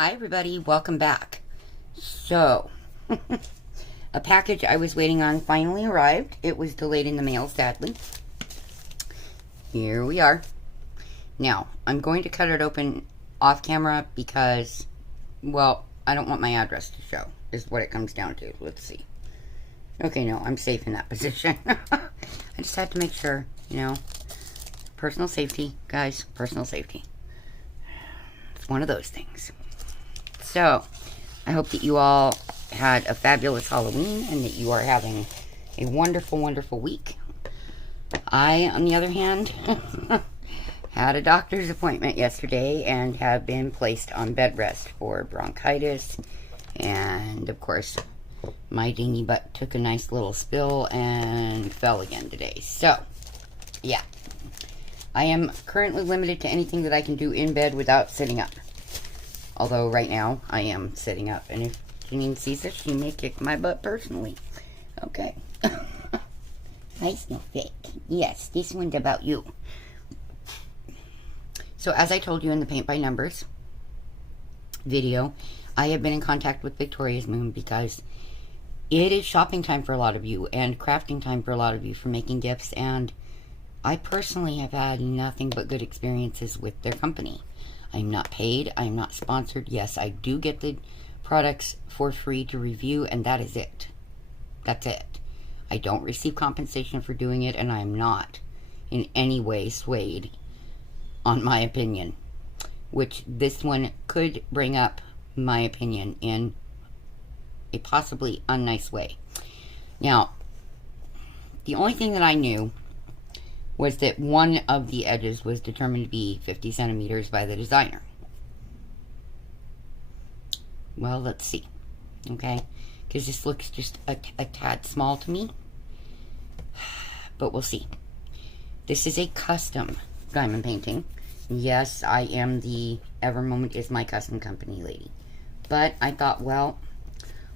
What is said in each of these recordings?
Hi everybody, welcome back. So, a package I was waiting on finally arrived. It was delayed in the mail, sadly. Here we are. Now, I'm going to cut it open off camera because, well, I don't want my address to show, is what it comes down to. Let's see. Okay, no, I'm safe in that position. I just had to make sure, you know, personal safety, guys, personal safety. It's one of those things. So, I hope that you all had a fabulous Halloween and that you are having a wonderful, wonderful week. I, on the other hand, had a doctor's appointment yesterday and have been placed on bed rest for bronchitis. And, of course, my dingy butt took a nice little spill and fell again today. So, yeah. I am currently limited to anything that I can do in bed without sitting up. Although right now, I am sitting up. And if Janine sees it, she may kick my butt personally. Okay. Nice no fit. Yes, this one's about you. So as I told you in the Paint by Numbers video, I have been in contact with Victoria's Moon because it is shopping time for a lot of you and crafting time for a lot of you for making gifts. And I personally have had nothing but good experiences with their company. I'm not paid. I'm not sponsored. Yes, I do get the products for free to review, and that is it. That's it. I don't receive compensation for doing it, and I'm not in any way swayed on my opinion, which this one could bring up my opinion in a possibly unnice way. Now, the only thing that I knew was that one of the edges was determined to be 50 centimeters by the designer. Well, let's see. Okay? Because this looks just a tad small to me. But we'll see. This is a custom diamond painting. Yes, I am the Ever Moment is my custom company lady. But I thought, well,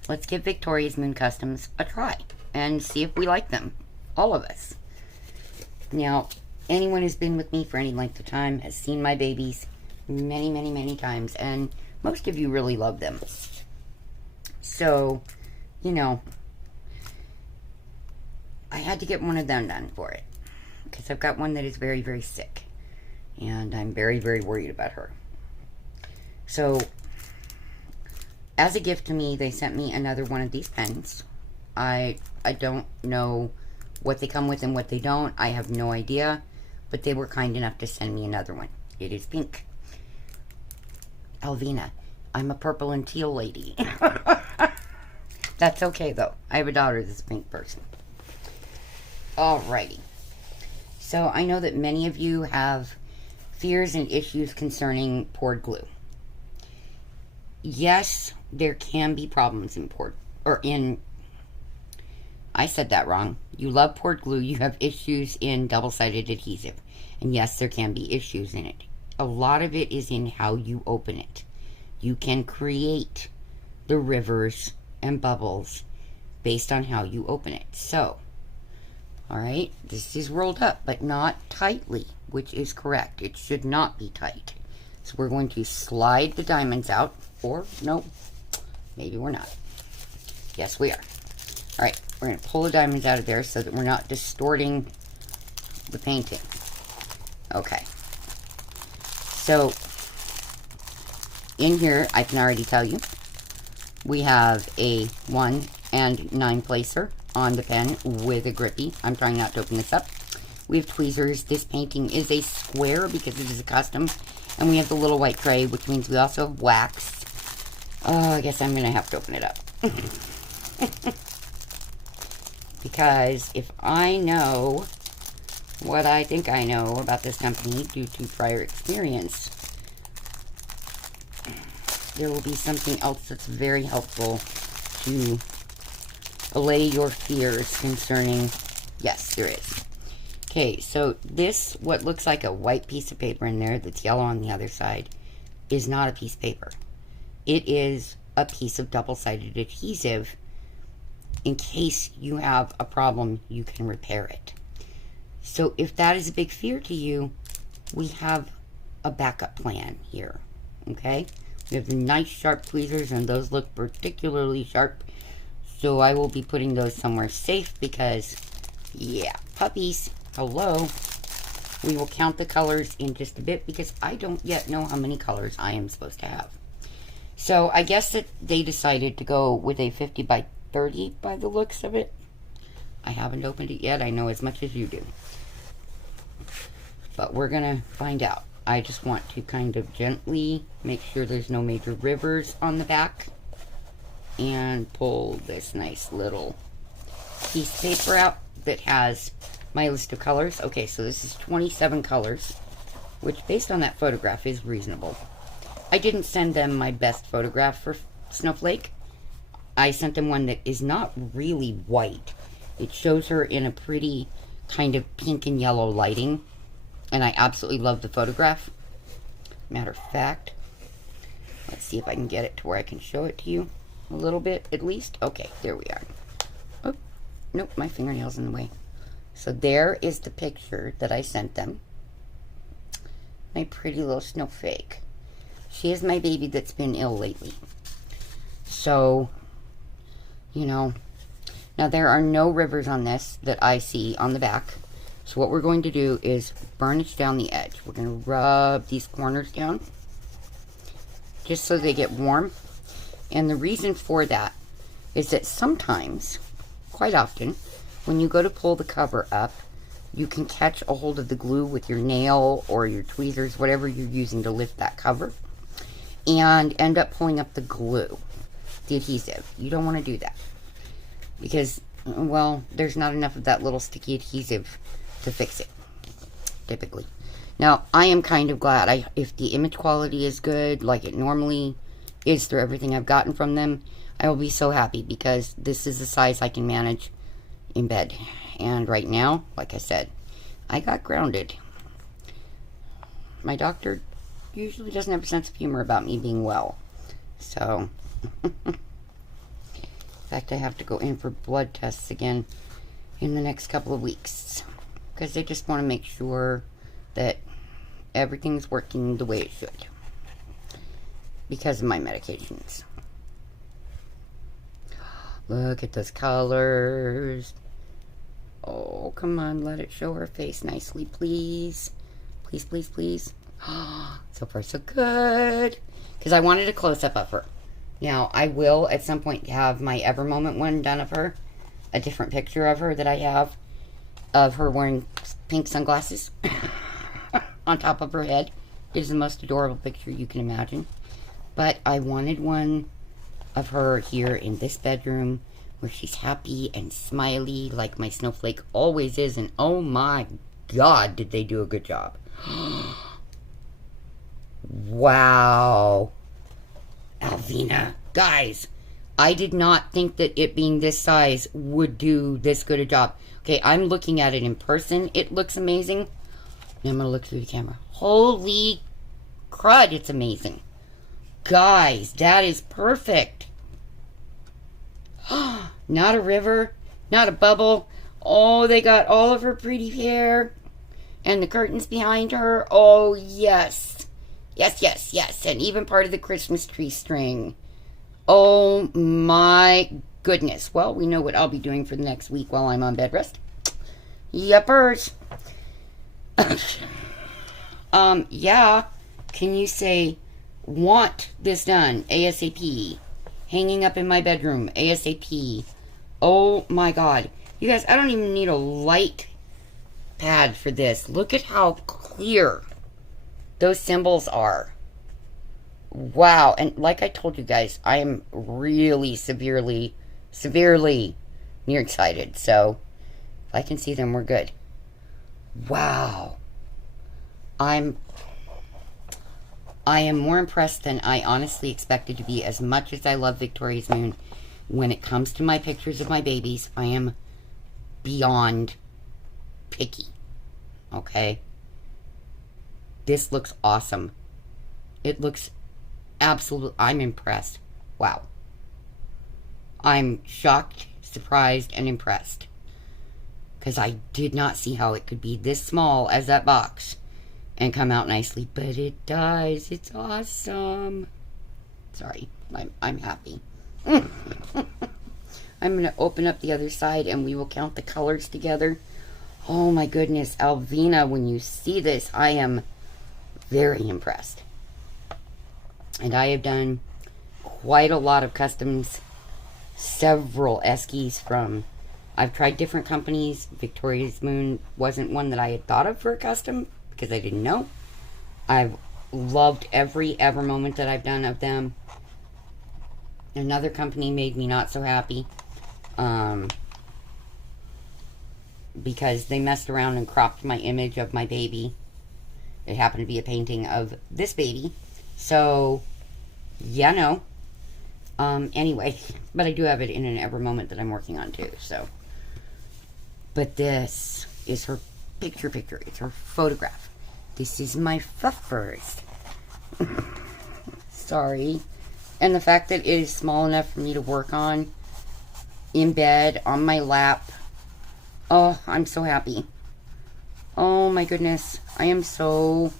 let's give Victoria's Moon Customs a try and see if we like them. All of us. Now, anyone who's been with me for any length of time has seen my babies many, many, many times, and most of you really love them. So, you know, I had to get one of them done for it, because I've got one that is very, very sick, and I'm very, very worried about her. So, as a gift to me, they sent me another one of these pens. I don't know what they come with and what they don't. I have no idea. But they were kind enough to send me another one. It is pink. Alvina, I'm a purple and teal lady. That's okay, though. I have a daughter that's a pink person. Alrighty. So, I know that many of you have fears and issues concerning poured glue. Yes, there can be problems in I said that wrong. You love poured glue. You have issues in double-sided adhesive. And yes, there can be issues in it. A lot of it is in how you open it. You can create the rivers and bubbles based on how you open it. So, alright, this is rolled up, but not tightly, which is correct. It should not be tight. So we're going to slide the diamonds out. Or, no, maybe we're not. Yes, we are. Alright, we're going to pull the diamonds out of there so that we're not distorting the painting. Okay. So, in here, I can already tell you, we have a 1 and 9 placer on the pen with a grippy. I'm trying not to open this up. We have tweezers. This painting is a square because it is a custom. And we have the little white tray, which means we also have wax. I guess I'm going to have to open it up. Because if I know what I think I know about this company due to prior experience, there will be something else that's very helpful to allay your fears concerning, yes, there is. Okay, so this, what looks like a white piece of paper in there that's yellow on the other side, is not a piece of paper. It is a piece of double-sided adhesive. In case you have a problem, you can repair it. So if that is a big fear to you, we have a backup plan here, okay? We have nice sharp tweezers, and those look particularly sharp. So I will be putting those somewhere safe because, yeah, puppies, hello. We will count the colors in just a bit because I don't yet know how many colors I am supposed to have. So I guess that they decided to go with a 50 by 30 by the looks of it. I haven't opened it yet. I know as much as you do. But we're going to find out. I just want to kind of gently make sure there's no major rivers on the back. And pull this nice little piece of paper out that has my list of colors. Okay, so this is 27 colors, which based on that photograph is reasonable. I didn't send them my best photograph for Snowflake. I sent them one that is not really white. It shows her in a pretty kind of pink and yellow lighting. And I absolutely love the photograph. Matter of fact, let's see if I can get it to where I can show it to you a little bit at least. Okay, there we are. Oh, nope, my fingernail's in the way. So there is the picture that I sent them. My pretty little Snowflake. She is my baby that's been ill lately. So, you know, now there are no rivers on this that I see on the back. So what we're going to do is burnish down the edge. We're going to rub these corners down just so they get warm. And the reason for that is that sometimes, quite often, when you go to pull the cover up, you can catch a hold of the glue with your nail or your tweezers, whatever you're using to lift that cover, and end up pulling up the glue, the adhesive. You don't want to do that because, well, there's not enough of that little sticky adhesive to fix it, typically. Now, I am kind of glad if the image quality is good, like it normally is through everything I've gotten from them, I will be so happy because this is the size I can manage in bed. And right now, like I said, I got grounded. My doctor usually doesn't have a sense of humor about me being well. So, in fact, I have to go in for blood tests again in the next couple of weeks because they just want to make sure that everything's working the way it should because of my medications. Look at those colors. Oh, come on, let it show her face nicely, please. Please, please, please. So far, so good. Because I wanted a close-up of her. Now, I will at some point have my Ever Moment one done of her. A different picture of her that I have of her wearing pink sunglasses on top of her head. It is the most adorable picture you can imagine. But I wanted one of her here in this bedroom where she's happy and smiley like my Snowflake always is. And oh my God, did they do a good job. Wow. Alvina. Guys, I did not think that it being this size would do this good a job. Okay, I'm looking at it in person. It looks amazing. Now I'm going to look through the camera. Holy crud, it's amazing. Guys, that is perfect. Not a river, not a bubble. Oh, they got all of her pretty hair and the curtains behind her. Oh, yes. Yes, yes, yes. And even part of the Christmas tree string. Oh, my goodness. Well, we know what I'll be doing for the next week while I'm on bed rest. Yuppers. Yeah. Can you say, want this done ASAP? Hanging up in my bedroom ASAP. Oh my God. You guys, I don't even need a light pad for this. Look at how clear those symbols are. Wow. And like I told you guys, I am really severely nearsighted. So if I can see them, we're good. Wow. I am more impressed than I honestly expected to be. As much as I love Victoria's Moon, when it comes to my pictures of my babies, I am beyond picky. Okay? This looks awesome. It looks absolute. I'm impressed. Wow. I'm shocked, surprised, and impressed. Because I did not see how it could be this small as that box and come out nicely. But it does. It's awesome. Sorry, I'm happy. I'm going to open up the other side and we will count the colors together. Oh my goodness, Alvina, when you see this, I am very impressed. And I have done quite a lot of customs, several eskies from, I've tried different companies. Victoria's Moon wasn't one that I had thought of for a custom because I didn't know. I've loved every ever moment that I've done of them. Another company made me not so happy because they messed around and cropped my image of my baby. It happened to be a painting of this baby. So, yeah, no. Anyway, but I do have it in an ever moment that I'm working on too, so. But this is her picture. It's her photograph. This is my Fluffers. Sorry. And the fact that it is small enough for me to work on in bed, on my lap. Oh, I'm so happy. Oh my goodness. I am so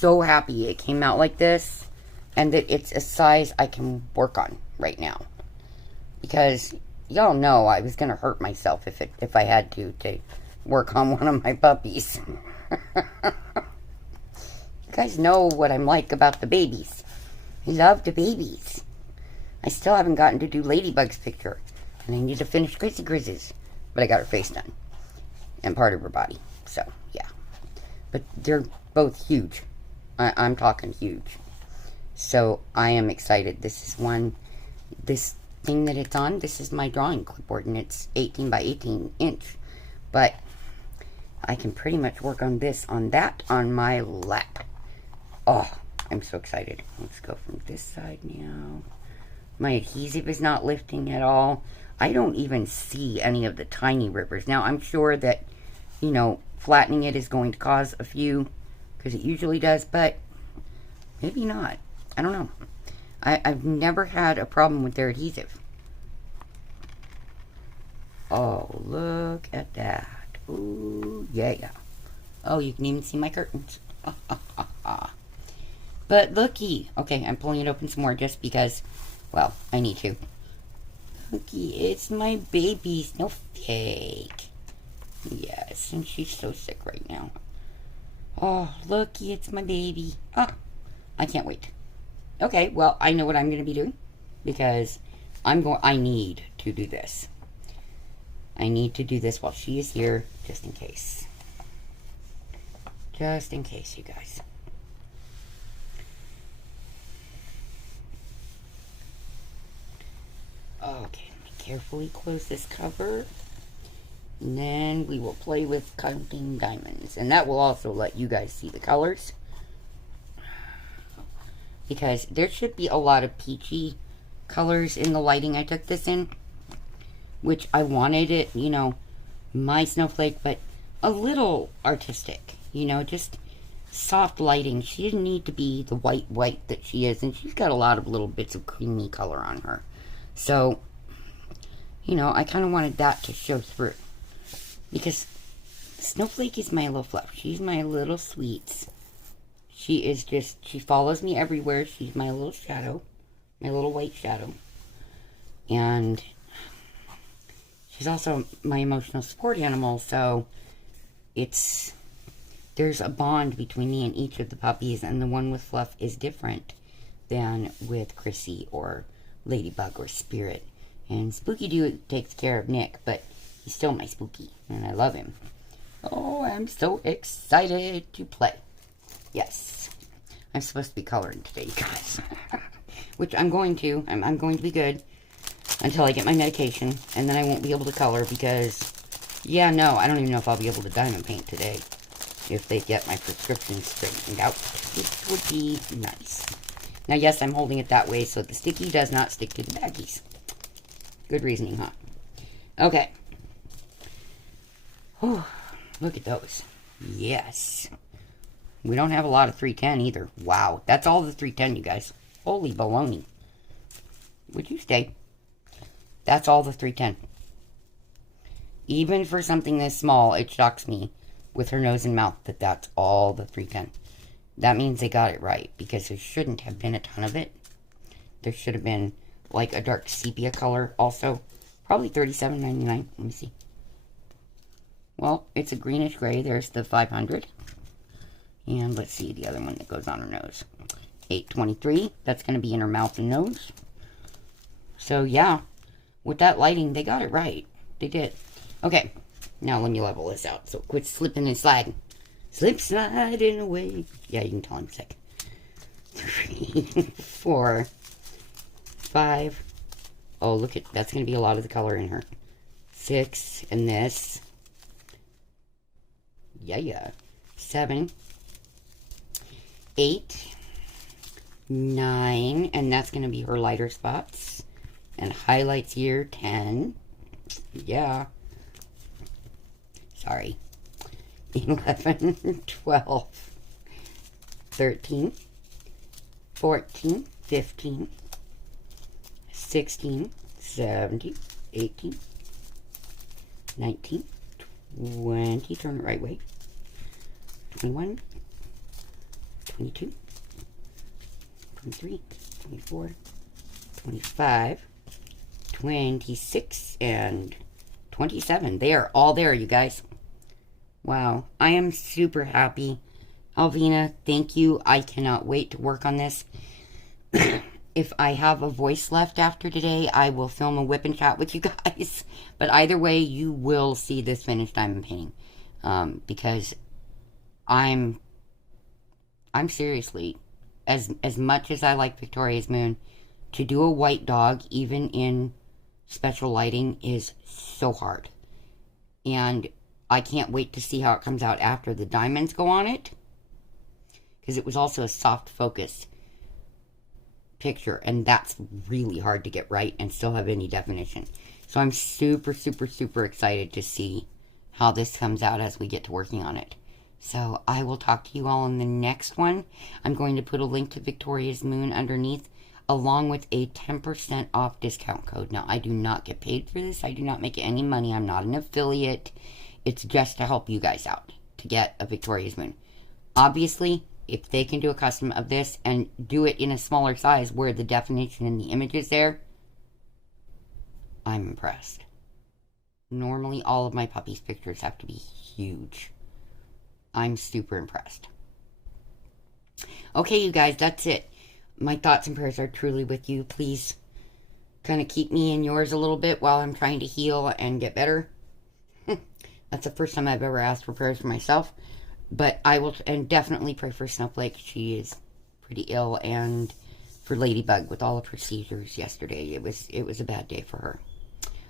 happy it came out like this. And that it's a size I can work on right now. Because y'all know I was going to hurt myself if I had to work on one of my puppies. You guys know what I'm like about the babies. I love the babies. I still haven't gotten to do Ladybug's picture. And I need to finish Chrissy Grizz's. But I got her face done. And part of her body. So, yeah. But they're both huge. I'm talking huge. So, I am excited. This thing that it's on, this is my drawing clipboard. And it's 18 by 18 inch. But I can pretty much work on this, on that, on my lap. Oh, I'm so excited. Let's go from this side now. My adhesive is not lifting at all. I don't even see any of the tiny rippers. Now, I'm sure that, you know, flattening it is going to cause a few, because it usually does, but maybe not. I don't know. I've never had a problem with their adhesive. Oh, look at that. Ooh, yeah. Oh, you can even see my curtains. But looky. Okay, I'm pulling it open some more just because, well, I need to. Looky, it's my baby Snowflake. Yes, and she's so sick right now. Oh, looky, it's my baby. Ah, I can't wait. Okay, well, I know what I'm going to be doing because I need to do this. I need to do this while she is here, just in case. Just in case, you guys. Okay, let me carefully close this cover. And then we will play with counting diamonds. And that will also let you guys see the colors. Because there should be a lot of peachy colors in the lighting I took this in. Which I wanted it, you know, my Snowflake, but a little artistic. You know, just soft lighting. She didn't need to be the white that she is. And she's got a lot of little bits of creamy color on her. So, you know, I kind of wanted that to show through. Because Snowflake is my little fluff. She's my little sweets. She is just, she follows me everywhere. She's my little shadow. My little white shadow. And she's also my emotional support animal. So, there's a bond between me and each of the puppies. And the one with Fluff is different than with Chrissy or Ladybug or Spirit. And Spooky Doo takes care of Nick, but he's still my Spooky, and I love him. Oh, I'm so excited to play. Yes. I'm supposed to be coloring today, you guys. Which I'm going to. I'm going to be good until I get my medication, and then I won't be able to color because, yeah, no, I don't even know if I'll be able to diamond paint today if they get my prescription straightened out, which would be nice. Now, yes, I'm holding it that way so the sticky does not stick to the baggies. Good reasoning, huh? Okay. Oh, look at those. Yes. We don't have a lot of 310 either. Wow. That's all the 310, you guys. Holy baloney. Would you stay? That's all the 310. Even for something this small, it shocks me with her nose and mouth that that's all the 310. That means they got it right, because there shouldn't have been a ton of it. there should have been like a dark sepia color also. Probably $37.99. Let me see. Well, it's a greenish gray. There's the 500. And let's see the other one that goes on her nose. $8.23. That's going to be in her mouth and nose. So, yeah. With that lighting, they got it right. They did. Okay. Now let me level this out. So, quit slipping and sliding. Slip, sliding away. Yeah, you can tell I'm sick. 3, 4, 5. Oh, look at, that's going to be a lot of the color in her. 6, and this. Yeah. 7, 8, 9, and that's going to be her lighter spots. And highlights here, 10. Yeah. Sorry. 11, 12, 13, 14, 15, 16, 17, 18, 19, 20, turn it right way, 21, 22, 23, 24, 25, 26, and 27. They are all there, you guys. Wow, I am super happy. Alvina, thank you. I cannot wait to work on this. If I have a voice left after today, I will film a whip and chat with you guys. But either way, you will see this finished diamond painting. Because I'm seriously, as much as I like Victoria's Moon, to do a white dog, even in special lighting, is so hard. And I can't wait to see how it comes out after the diamonds go on it. Because it was also a soft focus picture, and that's really hard to get right and still have any definition. So I'm super, super, super excited to see how this comes out as we get to working on it. So I will talk to you all in the next one. I'm going to put a link to Victoria's Moon underneath, along with a 10% off discount code. Now, I do not get paid for this. I do not make any money. I'm not an affiliate. It's just to help you guys out to get a Victoria's Moon. Obviously, if they can do a custom of this and do it in a smaller size where the definition in the image is there, I'm impressed. Normally, all of my puppies' pictures have to be huge. I'm super impressed. Okay, you guys, that's it. My thoughts and prayers are truly with you. Please kind of keep me in yours a little bit while I'm trying to heal and get better. That's the first time I've ever asked for prayers for myself. But I will, and definitely pray for Snowflake. She is pretty ill, and for Ladybug with all of her seizures yesterday. It was a bad day for her.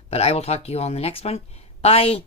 But I will talk to you all in the next one. Bye!